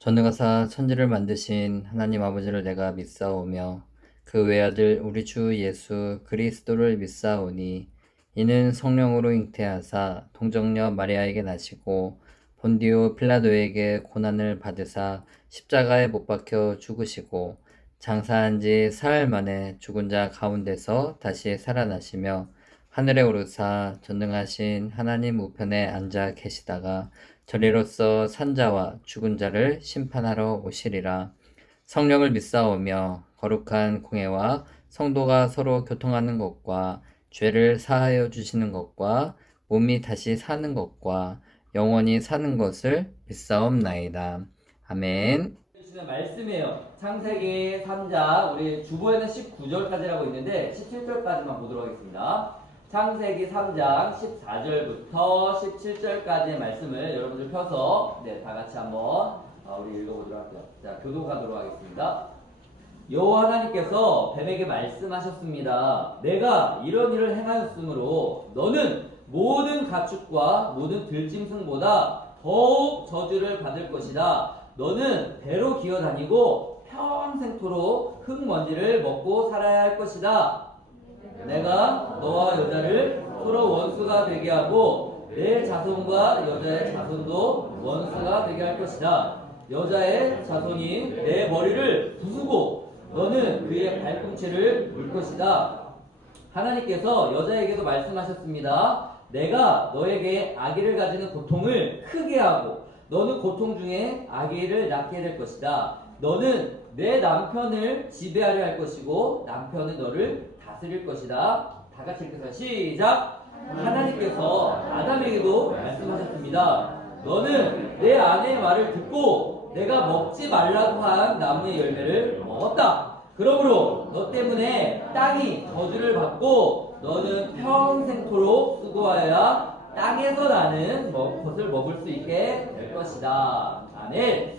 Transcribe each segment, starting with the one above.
전능하사 천지를 만드신 하나님 아버지를 내가 믿사오며 그 외아들 우리 주 예수 그리스도를 믿사오니 이는 성령으로 잉태하사 동정녀 마리아에게 나시고 본디오 필라도에게 고난을 받으사 십자가에 못 박혀 죽으시고 장사한 지 사흘 만에 죽은 자 가운데서 다시 살아나시며 하늘에 오르사 전능하신 하나님 우편에 앉아 계시다가 저리로서 산자와 죽은 자를 심판하러 오시리라. 성령을 믿사오며 거룩한 공회와 성도가 서로 교통하는 것과 죄를 사하여 주시는 것과 몸이 다시 사는 것과 영원히 사는 것을 믿사옵나이다. 아멘. 주시는 말씀이에요. 창세기 3장 우리 주보에는 19절까지라고 있는데 17절까지만 보도록 하겠습니다. 창세기 3장 14절부터 17절까지의 말씀을 여러분들 펴서 다 같이 한번 우리 읽어보도록 할게요. 자, 교독하도록 하겠습니다. 여호와 하나님께서 뱀에게 말씀하셨습니다. 내가 이런 일을 행하였으므로 너는 모든 가축과 모든 들짐승보다 더욱 저주를 받을 것이다. 너는 배로 기어다니고 평생토록 흙먼지를 먹고 살아야 할 것이다. 내가 너와 여자를 서로 원수가 되게 하고 내 자손과 여자의 자손도 원수가 되게 할 것이다. 여자의 자손이 내 머리를 부수고 너는 그의 발꿈치를 물 것이다. 하나님께서 여자에게도 말씀하셨습니다. 내가 너에게 아기를 가지는 고통을 크게 하고 너는 고통 중에 아기를 낳게 될 것이다. 너는 내 남편을 지배하려 할 것이고 남편은 너를 다스릴 것이다. 다 같이 읽겠습니다. 시작! 하나님께서 아담에게도 말씀하셨습니다. 너는 내 아내의 말을 듣고 내가 먹지 말라고 한 나무의 열매를 먹었다. 그러므로 너 때문에 땅이 저주를 받고 너는 평생토록 수고하여야 땅에서 나는 것을 먹을 수 있게 될 것이다. 아멘.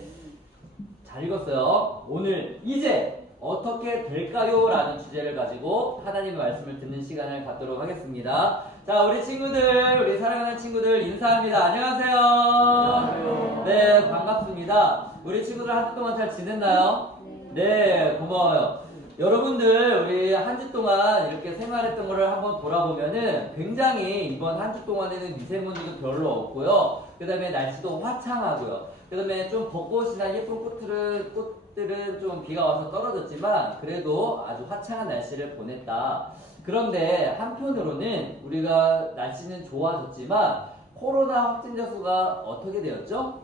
잘 읽었어요. 오늘 이제 어떻게 될까요? 라는 주제를 가지고 하나님의 말씀을 듣는 시간을 갖도록 하겠습니다. 자, 우리 친구들, 우리 사랑하는 친구들 인사합니다. 안녕하세요. 안녕하세요. 네, 반갑습니다. 우리 친구들 한 주 동안 잘 지냈나요? 네, 고마워요. 여러분들 우리 한 주 동안 이렇게 생활했던 거를 한번 돌아보면은 굉장히 이번 한 주 동안에는 미세먼지도 별로 없고요. 그 다음에 날씨도 화창하고요. 그 다음에 좀 벚꽃이나 예쁜 꽃들은 좀 비가 와서 떨어졌지만 그래도 아주 화창한 날씨를 보냈다. 그런데 한편으로는 우리가 날씨는 좋아졌지만 코로나 확진자 수가 어떻게 되었죠?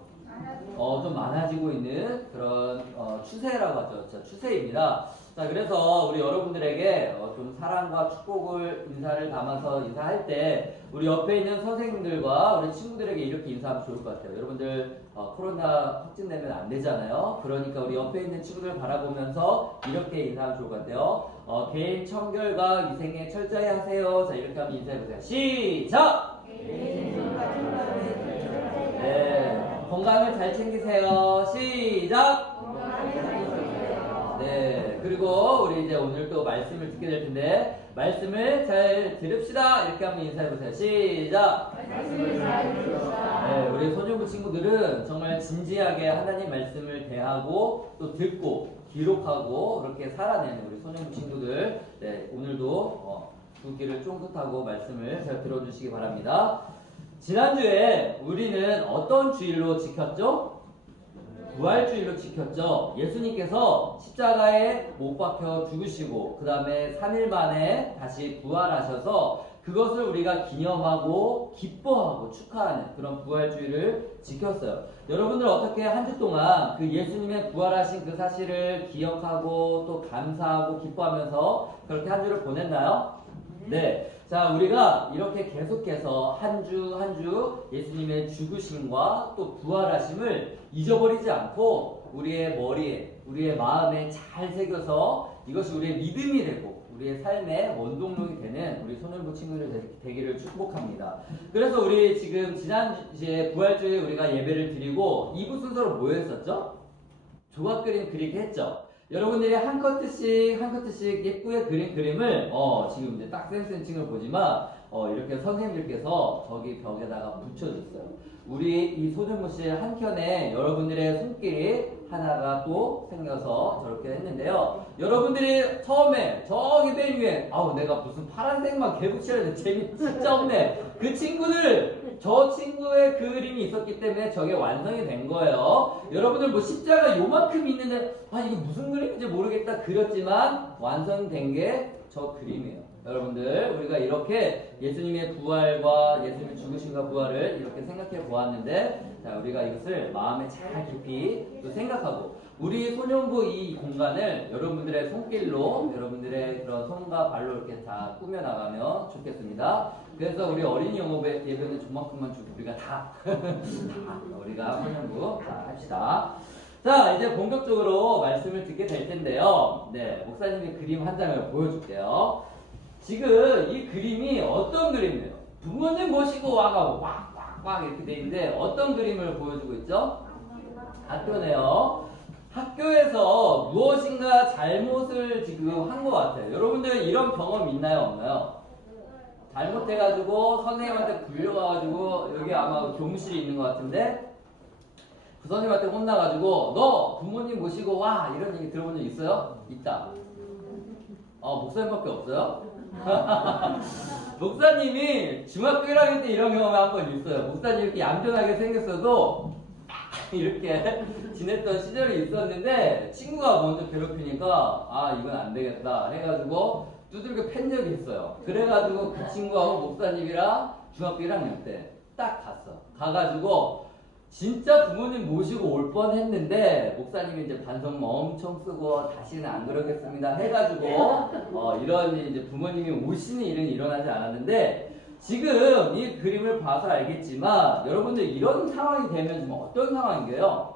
좀 많아지고 있는 그런 추세라고 하죠. 자, 추세입니다. 자, 그래서 우리 여러분들에게 좀 사랑과 축복을 인사를 담아서 인사할 때 우리 옆에 있는 선생님들과 우리 친구들에게 이렇게 인사하면 좋을 것 같아요. 여러분들 코로나 확진되면 안 되잖아요. 그러니까 우리 옆에 있는 친구들 바라보면서 이렇게 인사하면 좋을 것 같아요. 개인 청결과 위생에 철저히 하세요. 자, 이렇게 하면 인사해보세요. 시작! 네. 건강을 잘 챙기세요. 시작! 네. 그리고 우리 이제 오늘 또 말씀을 듣게 될 텐데, 말씀을 잘 들읍시다. 이렇게 한번 인사해보세요. 시작! 말씀을 잘 들읍시다. 네. 우리 소년부 친구들은 정말 진지하게 하나님 말씀을 대하고 또 듣고 기록하고 그렇게 살아내는 우리 소년부 친구들. 네. 오늘도 두 귀를 쫑긋하고 말씀을 잘 들어주시기 바랍니다. 지난주에 우리는 어떤 주일로 지켰죠? 부활주일로 지켰죠. 예수님께서 십자가에 못 박혀 죽으시고 그 다음에 3일 만에 다시 부활하셔서 그것을 우리가 기념하고 기뻐하고 축하하는 그런 부활주일을 지켰어요. 여러분들 어떻게 한 주 동안 그 예수님의 부활하신 그 사실을 기억하고 또 감사하고 기뻐하면서 그렇게 한 주를 보냈나요? 네. 자, 우리가 이렇게 계속해서 한 주 한 주 예수님의 죽으심과 또 부활하심을 잊어버리지 않고 우리의 머리에, 우리의 마음에 잘 새겨서 이것이 우리의 믿음이 되고 우리의 삶의 원동력이 되는 우리 소년부 친구들 되기를 축복합니다. 그래서 우리 지금 지난주에 부활주에 우리가 예배를 드리고 2부 순서로 뭐 했었죠? 조각 그림 그리기 했죠? 여러분들이 한 커트씩 예쁘게 그린 그림을 지금 이제 딱 센스있는 걸 보지만 이렇게 선생님들께서 저기 벽에다가 붙여줬어요. 우리 이 소주무실 한켠에 여러분들의 손길이 하나가 또 생겨서 저렇게 했는데요. 여러분들이 처음에 저기 맨 위에 아우 내가 무슨 파란색만 계속 칠하는데 재미 진짜 없네. 그 친구들 저 친구의 그림이 있었기 때문에 저게 완성이 된 거예요. 여러분들 뭐 십자가 요만큼 있는데 아 이게 무슨 그림인지 모르겠다 그렸지만 완성된 게 저 그림이에요. 여러분들 우리가 이렇게 예수님의 부활과 예수님의 죽으심과 부활을 이렇게 생각해 보았는데 자, 우리가 이것을 마음에 잘 깊이 또 생각하고 우리 소년부 이 공간을 여러분들의 손길로 여러분들의 그런 손과 발로 이렇게 다 꾸며 나가면 좋겠습니다. 그래서 우리 어린이 영어 예배는 조만큼만 주고 우리가 다 우리가 소년부 다 합시다. 자, 이제 본격적으로 말씀을 듣게 될 텐데요. 네, 목사님의 그림 한 장을 보여줄게요. 지금 이 그림이 어떤 그림이에요? 부모님 모시고 와가 꽉꽉꽉 이렇게 돼 있는데 어떤 그림을 보여주고 있죠? 학교네요. 학교에서 무엇인가 잘못을 지금 한 것 같아요. 여러분들 이런 경험 있나요? 없나요? 잘못해가지고 선생님한테 불려가가지고 여기 아마 교무실이 있는 것 같은데 그 선생님한테 혼나가지고 너 부모님 모시고 와 이런 얘기 들어본 적 있어요? 있다. 목사님밖에 없어요? 목사님이 중학교 1학년 때 이런 경험을 한 번 있어요. 목사님 이렇게 얌전하게 생겼어도 이렇게 지냈던 시절이 있었는데 친구가 먼저 괴롭히니까 아 이건 안 되겠다 해가지고 두들겨 팬 적이 있어요. 그래가지고 그 친구하고 목사님이랑 중학교 1학년 때 딱 갔어. 가가지고 진짜 부모님 모시고 올 뻔 했는데 목사님이 이제 반성 엄청 쓰고 다시는 안 그러겠습니다 해가지고 이런 이제 부모님이 오시는 일은 일어나지 않았는데 지금 이 그림을 봐서 알겠지만 여러분들 이런 상황이 되면 좀 어떤 상황인가요?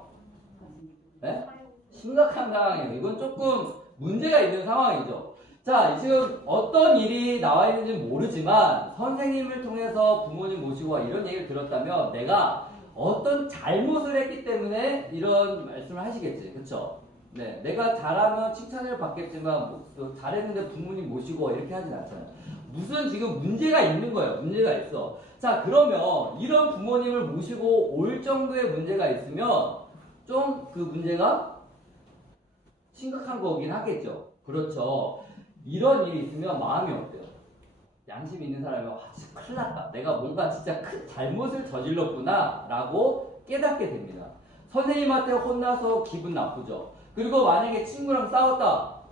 네? 심각한 상황이에요. 이건 조금 문제가 있는 상황이죠. 자, 지금 어떤 일이 나와 있는지 모르지만 선생님을 통해서 부모님 모시고 와 이런 얘기를 들었다면 내가 어떤 잘못을 했기 때문에 이런 말씀을 하시겠지. 그쵸? 네. 내가 잘하면 칭찬을 받겠지만, 또 잘했는데 부모님 모시고 이렇게 하진 않잖아요. 무슨 지금 문제가 있는 거예요. 문제가 있어. 자, 그러면 이런 부모님을 모시고 올 정도의 문제가 있으면 좀 그 문제가 심각한 거긴 하겠죠. 그렇죠. 이런 일이 있으면 마음이 어때요? 양심 있는 사람이 진짜 큰일 났다. 내가 뭔가 진짜 큰 잘못을 저질렀구나 라고 깨닫게 됩니다. 선생님한테 혼나서 기분 나쁘죠. 그리고 만약에 친구랑 싸웠다.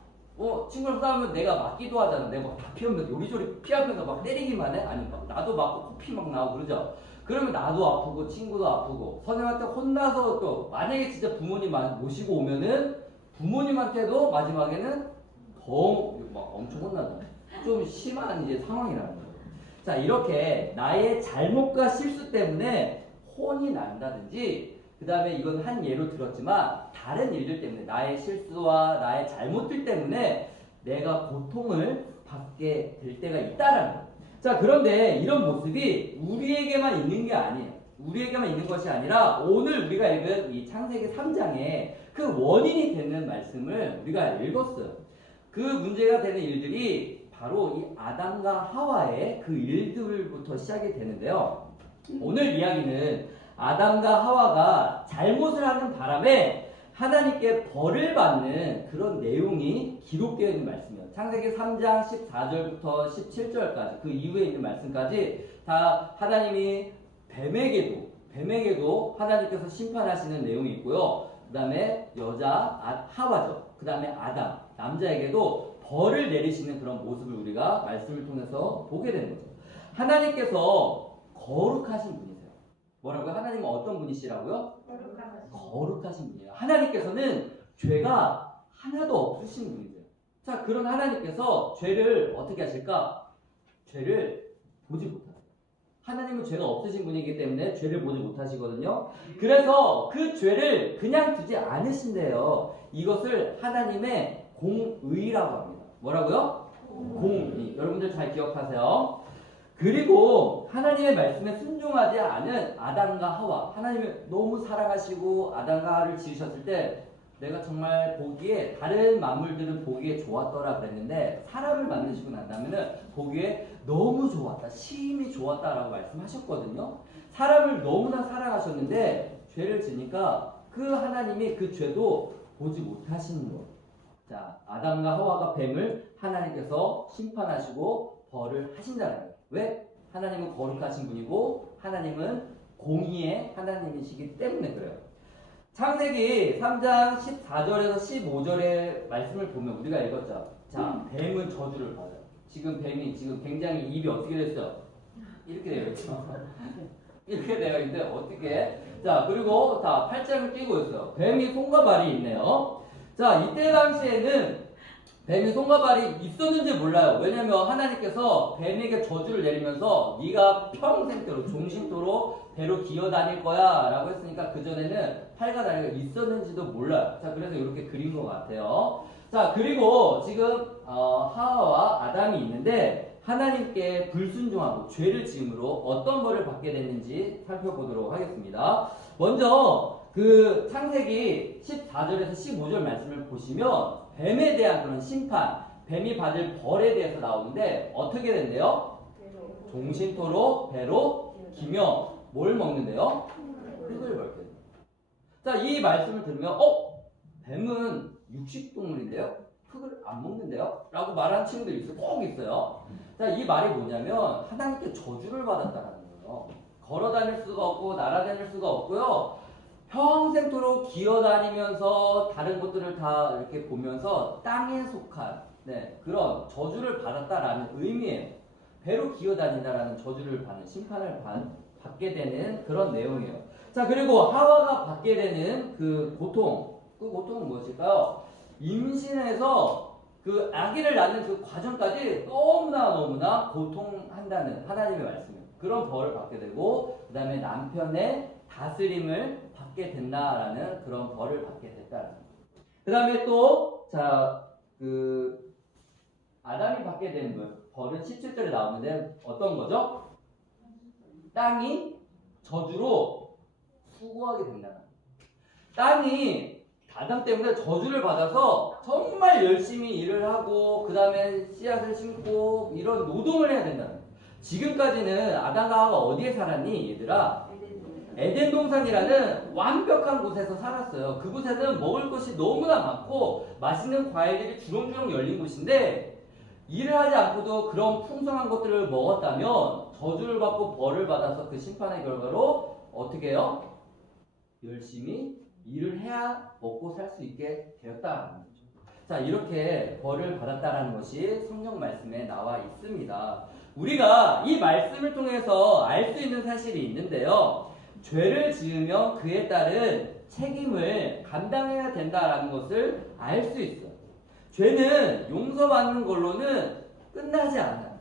친구랑 싸우면 내가 맞기도 하잖아. 내가 막 다 피하면서 요리조리 피하면서 막 때리기만 해? 아니 막 나도 맞고 코피 막 나오고 그러죠. 그러면 나도 아프고 친구도 아프고 선생님한테 혼나서 또 만약에 진짜 부모님 모시고 오면은 부모님한테도 마지막에는 더 막 엄청 혼나잖아요. 좀 심한 이제 상황이라는 거예요. 자, 이렇게 나의 잘못과 실수 때문에 혼이 난다든지, 그 다음에 이건 한 예로 들었지만, 다른 일들 때문에, 나의 실수와 나의 잘못들 때문에 내가 고통을 받게 될 때가 있다라는 거예요. 자, 그런데 이런 모습이 우리에게만 있는 게 아니에요. 우리에게만 있는 것이 아니라, 오늘 우리가 읽은 이 창세기 3장에 그 원인이 되는 말씀을 우리가 읽었어요. 그 문제가 되는 일들이 바로 이 아담과 하와의 그 일들부터 시작이 되는데요. 오늘 이야기는 아담과 하와가 잘못을 하는 바람에 하나님께 벌을 받는 그런 내용이 기록되어 있는 말씀이에요. 창세기 3장 14절부터 17절까지 그 이후에 있는 말씀까지 다 하나님이 뱀에게도 하나님께서 심판하시는 내용이 있고요. 그 다음에 여자 하와죠. 그 다음에 아담 남자에게도 벌을 내리시는 그런 모습을 우리가 말씀을 통해서 보게 되는 거죠. 하나님께서 거룩하신 분이세요. 뭐라고요? 하나님은 어떤 분이시라고요? 거룩하신 분이에요. 하나님께서는 죄가 하나도 없으신 분이세요. 자, 그런 하나님께서 죄를 어떻게 하실까? 죄를 보지 못하세요. 하나님은 죄가 없으신 분이기 때문에 죄를 보지 못하시거든요. 그래서 그 죄를 그냥 두지 않으신대요. 이것을 하나님의 공의라고 합니다. 뭐라고요? 공의. 여러분들 잘 기억하세요. 그리고 하나님의 말씀에 순종하지 않은 아담과 하와. 하나님을 너무 사랑하시고 아담과 하와를 지으셨을 때 내가 정말 보기에 다른 만물들은 보기에 좋았더라 그랬는데 사람을 만드시고 난 다음에는 보기에 너무 좋았다, 심히 좋았다라고 말씀하셨거든요. 사람을 너무나 사랑하셨는데 죄를 지니까 그 하나님이 그 죄도 보지 못하시는 거예요. 자, 아담과 하와가 뱀을 하나님께서 심판하시고 벌을 하신다는 거예요. 왜? 하나님은 거룩하신 분이고 하나님은 공의의 하나님이시기 때문에 그래요. 창세기 3장 14절에서 15절의 말씀을 보면 우리가 읽었죠. 자, 뱀은 저주를 받아요. 지금 뱀이 지금 굉장히 입이 어떻게 됐어요? 이렇게 되어 있죠. 이렇게 되어 있는데 어떻게? 자, 그리고 다 팔짱을 끼고 있어요. 뱀이 손과 발이 있네요. 자, 이때 당시에는 뱀이 손과 발이 있었는지 몰라요. 왜냐면 하나님께서 뱀에게 저주를 내리면서 네가 평생토록 종신토록 배로 기어다닐 거야 라고 했으니까 그전에는 팔과 다리가 있었는지도 몰라요. 자, 그래서 이렇게 그린 것 같아요. 자, 그리고 지금 하와와 아담이 있는데 하나님께 불순종하고 죄를 지음으로 어떤 벌을 받게 됐는지 살펴보도록 하겠습니다. 먼저 그 창세기 14절에서 15절 말씀을 보시면 뱀에 대한 그런 심판, 뱀이 받을 벌에 대해서 나오는데 어떻게 된대요? 종신토록 배로 기며 뭘 먹는데요? 흙을 먹게 돼요. 자, 이 말씀을 들으면 뱀은 육식동물인데요? 흙을 안 먹는데요? 라고 말하는 친구들이 꼭 있어요. 자, 이 말이 뭐냐면 하나님께 저주를 받았다는 거예요. 걸어다닐 수가 없고 날아다닐 수가 없고요. 평생토록 기어다니면서 다른 것들을 다 이렇게 보면서 땅에 속한 그런 저주를 받았다라는 의미예요. 배로 기어다닌다라는 저주를 받는 심판을 받게 되는 그런 내용이에요. 자, 그리고 하와가 받게 되는 그 고통은 무엇일까요? 임신해서 그 아기를 낳는 그 과정까지 너무나 고통한다는 하나님의 말씀이에요. 그런 벌을 받게 되고 그 다음에 남편의 다스림을 받게 된다라는 그런 벌을 받게 됐다는 거예요. 그 다음에 또 아담이 받게 된 벌은 17절에 나오는데 어떤 거죠? 땅이 저주로 수고하게 된다는 거예요. 땅이 아담 때문에 저주를 받아서 정말 열심히 일을 하고 그 다음에 씨앗을 심고 이런 노동을 해야 된다는 거예요. 지금까지는 아담과 하와가 어디에 살았니 얘들아? 에덴 동산이라는 완벽한 곳에서 살았어요. 그곳에는 먹을 것이 너무나 많고 맛있는 과일들이 주렁주렁 열린 곳인데 일을 하지 않고도 그런 풍성한 것들을 먹었다면 저주를 받고 벌을 받아서 그 심판의 결과로 어떻게 해요? 열심히 일을 해야 먹고 살 수 있게 되었다는 거죠. 자, 이렇게 벌을 받았다는 것이 성경 말씀에 나와 있습니다. 우리가 이 말씀을 통해서 알 수 있는 사실이 있는데요. 죄를 지으면 그에 따른 책임을 감당해야 된다는 것을 알 수 있어요. 죄는 용서받는 걸로는 끝나지 않아요.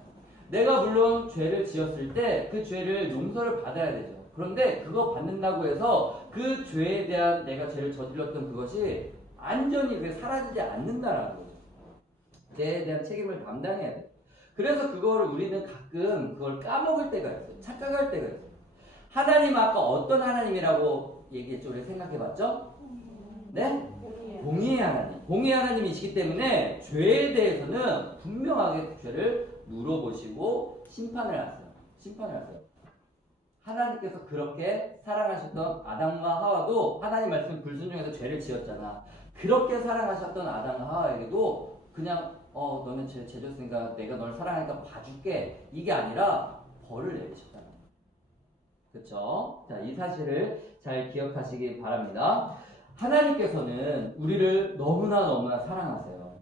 내가 물론 죄를 지었을 때 그 죄를 용서를 받아야 되죠. 그런데 그거 받는다고 해서 그 죄에 대한 내가 죄를 저질렀던 그것이 완전히 사라지지 않는다라는 거죠. 죄에 대한 책임을 감당해야 돼요. 그래서 그거를 우리는 가끔 그걸 까먹을 때가 있어요. 착각할 때가 있어요. 하나님 아까 어떤 하나님이라고 얘기했죠? 우리 생각해봤죠? 네? 공의의 하나님. 공의의 하나님이시기 때문에 죄에 대해서는 분명하게 죄를 물어보시고 심판을 하세요. 하나님께서 그렇게 사랑하셨던 아담과 하와도 하나님 말씀 불순종해서 죄를 지었잖아. 그렇게 사랑하셨던 아담과 하와에게도 그냥 너는 죄 졌으니까 내가 널 사랑하니까 봐줄게. 이게 아니라 벌을 내리셨다는 거예요. 그렇죠? 자, 이 사실을 잘 기억하시기 바랍니다. 하나님께서는 우리를 너무나 사랑하세요.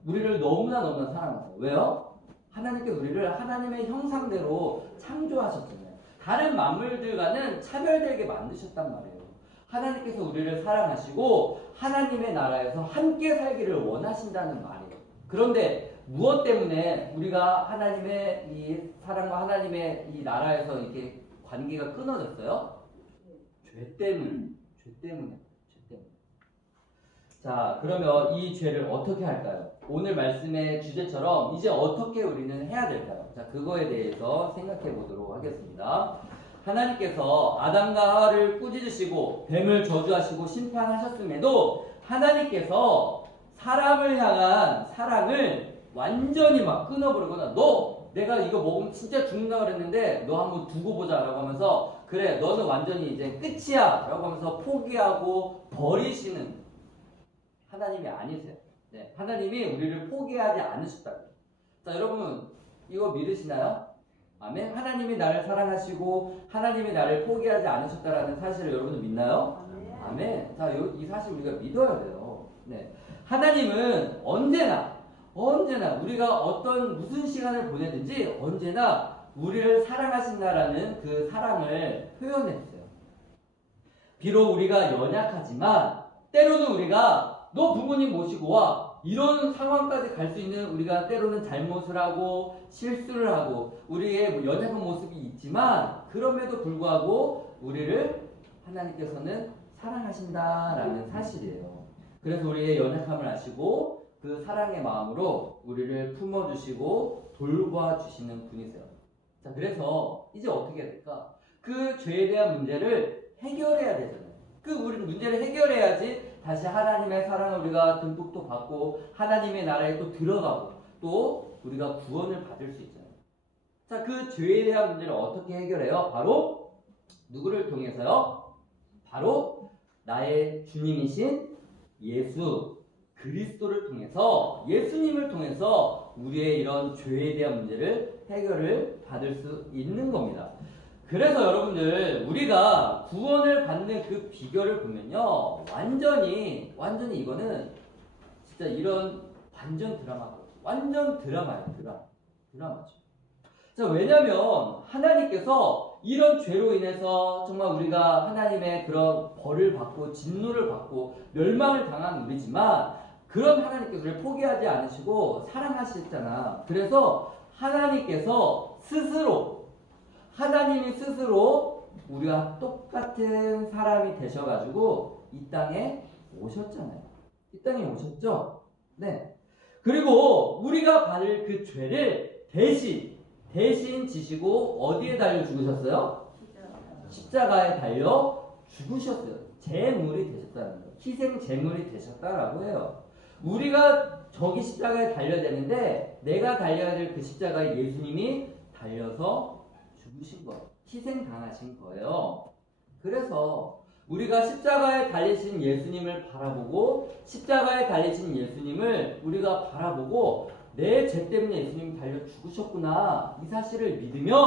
왜요? 하나님께서 우리를 하나님의 형상대로 창조하셨잖아요. 다른 만물들과는 차별되게 만드셨단 말이에요. 하나님께서 우리를 사랑하시고 하나님의 나라에서 함께 살기를 원하신다는 말이에요. 그런데 무엇 때문에 우리가 하나님의 이 사랑과 하나님의 이 나라에서 이렇게 관계가 끊어졌어요? 죄 때문에. 자, 그러면 이 죄를 어떻게 할까요? 오늘 말씀의 주제처럼 이제 어떻게 우리는 해야 될까요? 자, 그거에 대해서 생각해 보도록 하겠습니다. 하나님께서 아담과 하와를 꾸짖으시고 뱀을 저주하시고 심판하셨음에도 하나님께서 사람을 향한 사랑을 완전히 막 끊어버리거나 너 내가 이거 먹으면 진짜 죽는다 그랬는데 너 한번 두고 보자 라고 하면서 그래 너는 완전히 이제 끝이야 라고 하면서 포기하고 버리시는 하나님이 아니세요. 네, 하나님이 우리를 포기하지 않으셨다고. 자, 여러분 이거 믿으시나요? 아멘. 하나님이 나를 사랑하시고 하나님이 나를 포기하지 않으셨다라는 사실을 여러분들 믿나요? 아멘. 자, 이 사실 우리가 믿어야 돼요. 네. 하나님은 언제나 우리가 어떤 무슨 시간을 보내든지 언제나 우리를 사랑하신다라는 그 사랑을 표현했어요. 비록 우리가 연약하지만 때로는 우리가 너 부모님 모시고 와 이런 상황까지 갈 수 있는 우리가 때로는 잘못을 하고 실수를 하고 우리의 연약한 모습이 있지만 그럼에도 불구하고 우리를 하나님께서는 사랑하신다라는 사실이에요. 그래서 우리의 연약함을 아시고 그 사랑의 마음으로 우리를 품어주시고 돌봐주시는 분이세요. 자, 그래서 이제 어떻게 해야 될까? 그 죄에 대한 문제를 해결해야 되잖아요. 그 우리 문제를 해결해야지 다시 하나님의 사랑을 우리가 듬뿍 또 받고 하나님의 나라에 또 들어가고 또 우리가 구원을 받을 수 있잖아요. 자, 그 죄에 대한 문제를 어떻게 해결해요? 바로 누구를 통해서요? 바로 나의 주님이신 예수 그리스도를 통해서 예수님을 통해서 우리의 이런 죄에 대한 문제를 해결을 받을 수 있는 겁니다. 그래서 여러분들 우리가 구원을 받는 그 비결을 보면요 완전히 이거는 진짜 이런 완전 드라마거든요. 완전 드라마예요. 드라마죠. 자, 왜냐면 하나님께서 이런 죄로 인해서 정말 우리가 하나님의 그런 벌을 받고 진노를 받고 멸망을 당한 우리지만 그런 하나님께서 우리를 포기하지 않으시고 사랑하셨잖아. 그래서 하나님이 스스로 우리와 똑같은 사람이 되셔가지고 이 땅에 오셨잖아요. 이 땅에 오셨죠? 네. 그리고 우리가 받을 그 죄를 대신 지시고 어디에 달려 죽으셨어요? 십자가에 달려 죽으셨어요. 제물이 되셨다는 거예요. 희생 제물이 되셨다라고 해요. 우리가 저기 십자가에 달려야 되는데 내가 달려야 될 그 십자가에 예수님이 달려서 죽으신 거예요. 희생 당하신 거예요. 그래서 우리가 십자가에 달리신 예수님을 바라보고 십자가에 달리신 예수님을 우리가 바라보고 내 죄 때문에 예수님이 달려 죽으셨구나 이 사실을 믿으면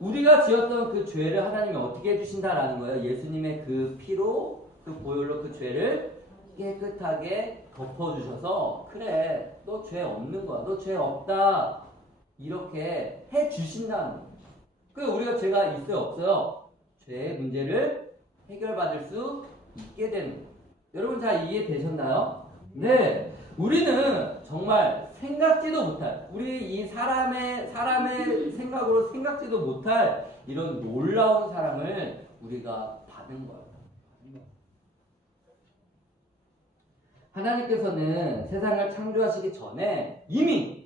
우리가 지었던 그 죄를 하나님이 어떻게 해주신다라는 거예요. 예수님의 그 피로 그 보혈로 그 죄를 깨끗하게 덮어주셔서 그래 너 죄 없는 거야. 너 죄 없다 이렇게 해주신다는 거예요. 그 우리가 죄가 있어요 없어요? 죄의 문제를 해결받을 수 있게 되는 거예요. 여러분 잘 이해되셨나요? 네. 우리는 정말 생각지도 못할 우리 이 사람의 생각으로 생각지도 못할 이런 놀라운 사랑을 우리가 받은 거예요. 하나님께서는 세상을 창조하시기 전에 이미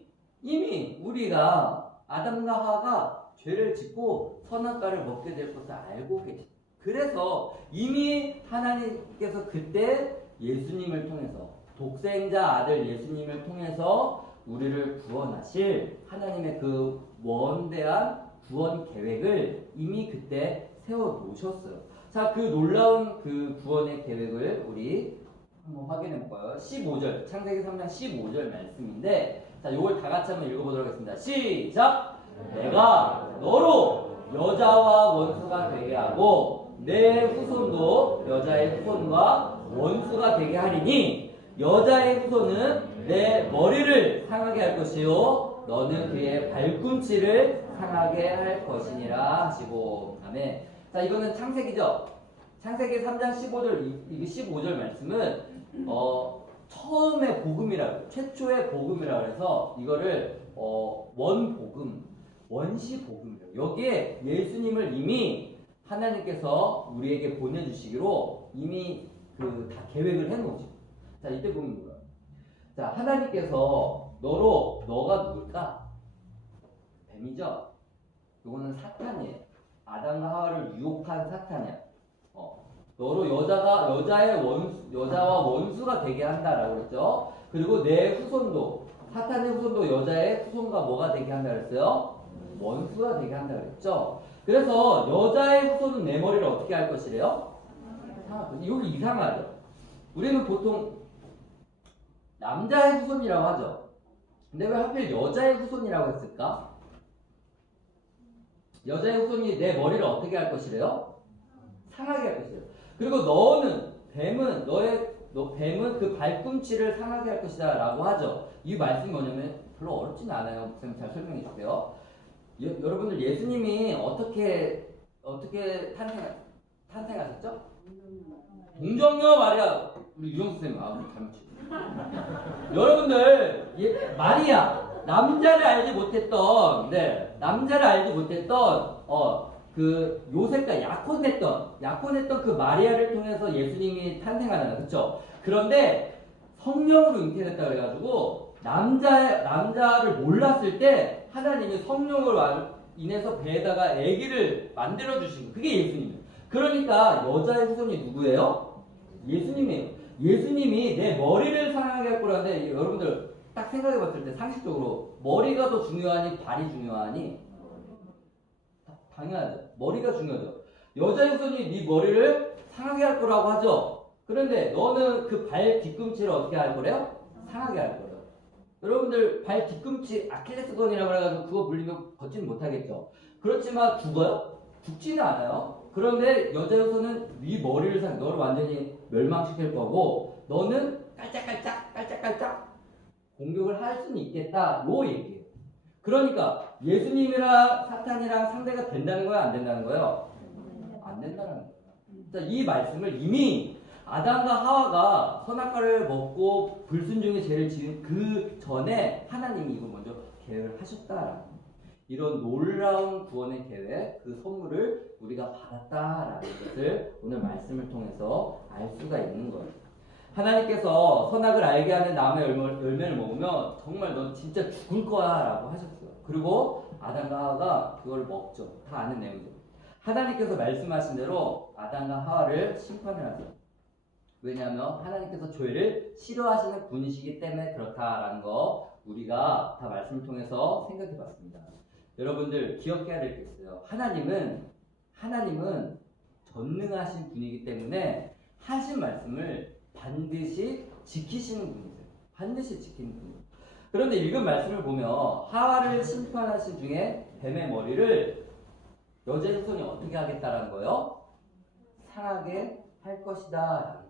우리가 아담과 하와가 죄를 짓고 선악과를 먹게 될 것을 알고 계십니다. 그래서 이미 하나님께서 그때 예수님을 통해서 독생자 아들 예수님을 통해서 우리를 구원하실 하나님의 그 원대한 구원 계획을 이미 그때 세워 놓으셨어요. 자, 그 놀라운 그 구원의 계획을 우리 한번 확인해 볼까요? 15절, 창세기 3장 15절 말씀인데, 자, 요걸 다 같이 한번 읽어보도록 하겠습니다. 시작! 내가 너로 여자와 원수가 되게 하고, 내 후손도 여자의 후손과 원수가 되게 하리니, 여자의 후손은 내 머리를 상하게 할 것이요, 너는 그의 발꿈치를 상하게 할 것이니라 하시고, 아멘. 자, 이거는 창세기죠? 창세기 3장 15절 말씀은 처음의 복음이라고 최초의 복음이라고 해서 이거를 원복음, 원시복음이라고. 여기에 예수님을 이미 하나님께서 우리에게 보내주시기로 이미 그 다 계획을 해놓으시고. 자, 이때 보면 뭐야? 자, 하나님께서 너가 누굴까? 뱀이죠? 이거는 사탄이에요. 아담과 하와를 유혹한 사탄이야. 너로 여자와 원수가 되게 한다라고 그랬죠. 그리고 내 후손도, 사탄의 후손도 여자의 후손과 뭐가 되게 한다 그랬어요? 원수가 되게 한다 그랬죠. 그래서 여자의 후손은 내 머리를 어떻게 할 것이래요? 여기 이상하죠. 우리는 보통 남자의 후손이라고 하죠. 근데 왜 하필 여자의 후손이라고 했을까? 여자의 후손이 내 머리를 어떻게 할 것이래요? 상하게 할 것이래요. 그리고 뱀은 그 발꿈치를 상하게 할 것이다 라고 하죠. 이 말씀이 뭐냐면 별로 어렵지는 않아요. 목사님 잘 설명해 주세요. 여러분들 예수님이 어떻게 탄생하셨죠? 동정녀 마리아. 우리 유영수 쌤 잘못 치고. 여러분들 마리아 남자를 알지 못했던 그 요셉과 약혼했던 그 마리아를 통해서 예수님이 탄생하잖아요. 그렇죠? 그런데 성령으로 잉태됐다 그래가지고 남자를 몰랐을 때 하나님이 성령을 인해서 배에다가 아기를 만들어 주신 거예요. 그게 예수님이에요. 그러니까 여자의 후손이 누구예요? 예수님이에요. 예수님이 내 머리를 상하게 할 거라는데 여러분들 딱 생각해 봤을 때 상식적으로 머리가 더 중요하니 발이 중요하니? 당연하죠. 머리가 중요하죠. 여자의 후손이 네 머리를 상하게 할 거라고 하죠. 그런데 너는 그 발 뒤꿈치를 어떻게 할 거래요? 상하게 할 거래요. 여러분들 발 뒤꿈치 아킬레스건이라고 해가지고 그거 물리면 걷지는 못하겠죠. 그렇지만 죽어요? 죽지는 않아요. 그런데 여자의 후손은 네 머리를 너를 완전히 멸망시킬 거고 너는 깔짝깔짝 공격을 할 수는 있겠다. 요 얘기예요. 그러니까 예수님이랑 사탄이랑 상대가 된다는 거야, 안 된다는 거예요? 안 된다는 거예요. 이 말씀을 이미 아담과 하와가 선악과를 먹고 불순종의 죄를 지은 그 전에 하나님이 이걸 먼저 계획을 하셨다라는 이런 놀라운 구원의 계획, 그 선물을 우리가 받았다라는 것을 오늘 말씀을 통해서 알 수가 있는 거예요. 하나님께서 선악을 알게 하는 나무의 열매를 먹으면 정말 넌 진짜 죽을 거야 라고 하셨어요. 그리고 아담과 하와가 그걸 먹죠. 다 아는 내용이죠. 하나님께서 말씀하신 대로 아담과 하와를 심판을 하세요. 왜냐하면 하나님께서 죄를 싫어하시는 분이시기 때문에 그렇다라는 거 우리가 다 말씀을 통해서 생각해 봤습니다. 여러분들 기억해야 될 게 있어요. 하나님은 전능하신 분이기 때문에 하신 말씀을 반드시 지키시는 분이세요. 반드시 지키는 분이에요. 그런데 읽은 말씀을 보면 하와를 심판하신 중에 뱀의 머리를 여자의 후손이 어떻게 하겠다라는 거예요? 상하게 할 것이다.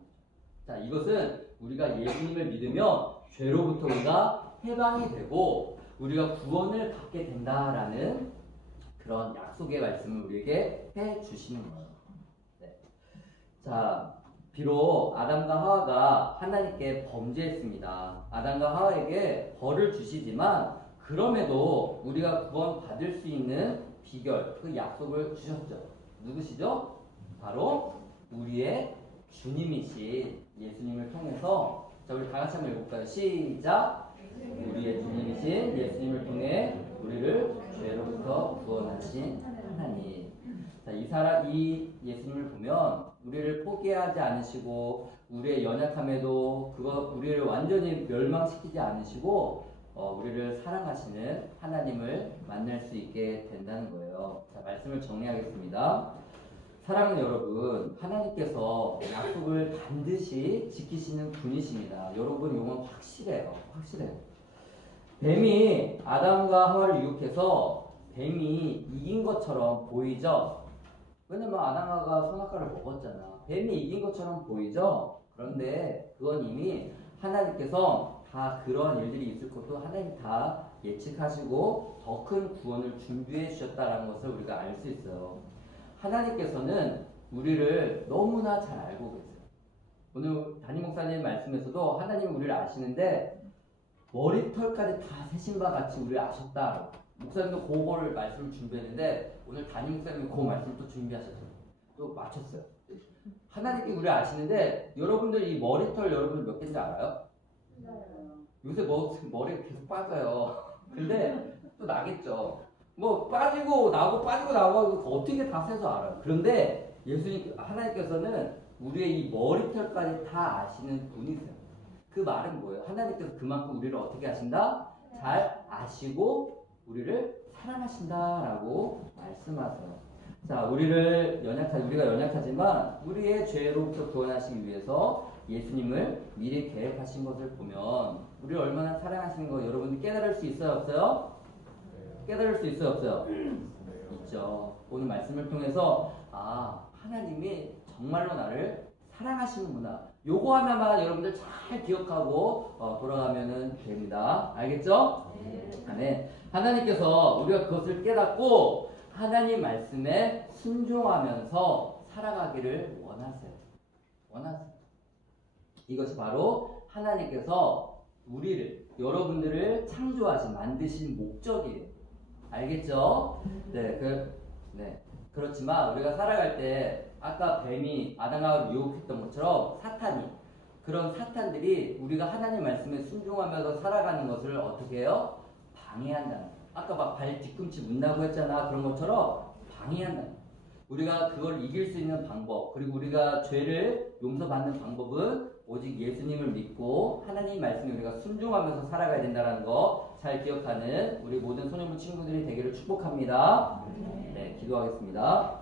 자, 이것은 우리가 예수님을 믿으면 죄로부터 우리가 해방이 되고 우리가 구원을 받게 된다라는 그런 약속의 말씀을 우리에게 해 주시는 거예요. 네. 자, 비록 아담과 하와가 하나님께 범죄했습니다. 아담과 하와에게 벌을 주시지만 그럼에도 우리가 구원 받을 수 있는 비결, 그 약속을 주셨죠. 누구시죠? 바로 우리의 주님이신 예수님을 통해서. 자, 우리 다 같이 한번 읽어볼까요? 시작! 우리의 주님이신 예수님을 통해 우리를 죄로부터 구원하신 하나님. 자, 이 예수님을 보면 우리를 포기하지 않으시고 우리의 연약함에도 우리를 완전히 멸망시키지 않으시고 우리를 사랑하시는 하나님을 만날 수 있게 된다는 거예요. 자, 말씀을 정리하겠습니다. 사랑하는 여러분, 하나님께서 약속을 반드시 지키시는 분이십니다. 여러분, 이건 확실해요. 뱀이 아담과 하와를 유혹해서 뱀이 이긴 것처럼 보이죠? 왜냐면 아담과 선악과를 먹었잖아. 뱀이 이긴 것처럼 보이죠? 그런데 그건 이미 하나님께서 다 그런 일들이 있을 것도 하나님이 다 예측하시고 더 큰 구원을 준비해 주셨다는 것을 우리가 알 수 있어요. 하나님께서는 우리를 너무나 잘 알고 계세요. 오늘 담임 목사님 말씀에서도 하나님은 우리를 아시는데 머리털까지 다 세신 바 같이 우리를 아셨다. 목사님도 그거를 말씀을 준비했는데 오늘 담임 목사님이 그 말씀을 또 준비하셨어요. 또 맞췄어요. 하나님께 우리를 아시는데 여러분들 이 머리털 여러분들 몇 개인지 알아요? 요새 머리가 계속 빠져요. 근데 또 나겠죠. 뭐 빠지고 나고 어떻게 다 세서 알아요. 그런데 하나님께서는 우리의 이 머리털까지 다 아시는 분이세요. 그 말은 뭐예요? 하나님께서 그만큼 우리를 어떻게 하신다? 잘 아시고 우리를 사랑하신다라고 말씀하세요. 자, 우리가 연약하지만 우리의 죄로부터 구원하시기 위해서 예수님을 미리 계획하신 것을 보면 우리를 얼마나 사랑하시는 거 여러분들 깨달을 수 있어요, 없어요? 깨달을 수 있어요, 없어요? 있죠. 오늘 말씀을 통해서 하나님이 정말로 나를 사랑하시는구나. 요거 하나만 여러분들 잘 기억하고 돌아가면 됩니다. 알겠죠? 네. 하나님께서 우리가 그것을 깨닫고 하나님 말씀에 순종하면서 살아가기를 원하세요. 이것이 바로 하나님께서 여러분들을 창조하신, 만드신 목적이에요. 알겠죠? 네. 그렇지만 우리가 살아갈 때 아까 뱀이 아담과 유혹했던 것처럼 그런 사탄들이 우리가 하나님 말씀에 순종하면서 살아가는 것을 어떻게 해요? 방해한다는 거예요. 아까 막 발 뒤꿈치 문다고 했잖아. 그런 것처럼 방해한다는 거예요. 우리가 그걸 이길 수 있는 방법, 그리고 우리가 죄를 용서받는 방법은 오직 예수님을 믿고 하나님 말씀에 우리가 순종하면서 살아가야 된다는 거 잘 기억하는 우리 모든 소년부 친구들이 되기를 축복합니다. 네, 기도하겠습니다.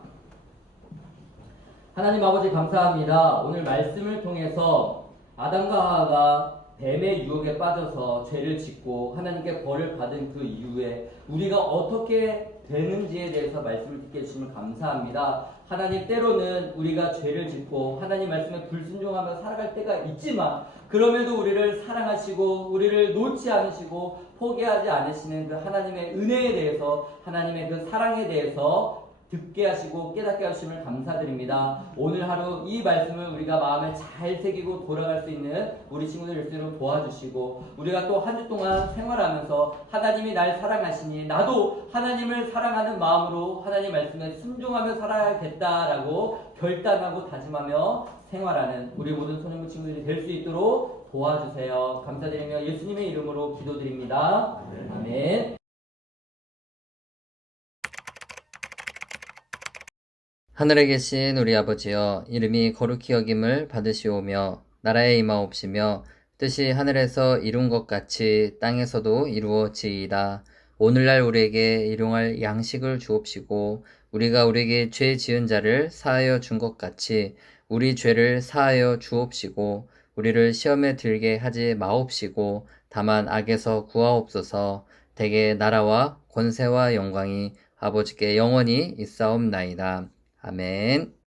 하나님 아버지 감사합니다. 오늘 말씀을 통해서 아담과 하와가 뱀의 유혹에 빠져서 죄를 짓고 하나님께 벌을 받은 그 이후에 우리가 어떻게 되는지에 대해서 말씀을 듣게 해주시면 감사합니다. 하나님, 때로는 우리가 죄를 짓고 하나님 말씀에 불순종하며 살아갈 때가 있지만 그럼에도 우리를 사랑하시고 우리를 놓지 않으시고 포기하지 않으시는 그 하나님의 은혜에 대해서, 하나님의 그 사랑에 대해서 듣게 하시고 깨닫게 하심을 감사드립니다. 오늘 하루 이 말씀을 우리가 마음에 잘 새기고 돌아갈 수 있는 우리 친구들 일수록 도와주시고, 우리가 또 한 주 동안 생활하면서 하나님이 날 사랑하시니 나도 하나님을 사랑하는 마음으로 하나님 말씀에 순종하며 살아야겠다라고 결단하고 다짐하며 생활하는 우리 모든 소년부 친구들이 될 수 있도록 도와주세요. 감사드리며 예수님의 이름으로 기도드립니다. 아멘. 하늘에 계신 우리 아버지여, 이름이 거룩히 여김을 받으시오며 나라에 임하옵시며 뜻이 하늘에서 이룬 것 같이 땅에서도 이루어지이다. 오늘날 우리에게 일용할 양식을 주옵시고 우리가 우리에게 죄 지은 자를 사하여 준 것 같이 우리 죄를 사하여 주옵시고 우리를 시험에 들게 하지 마옵시고 다만 악에서 구하옵소서. 대개 나라와 권세와 영광이 아버지께 영원히 있사옵나이다. 아멘.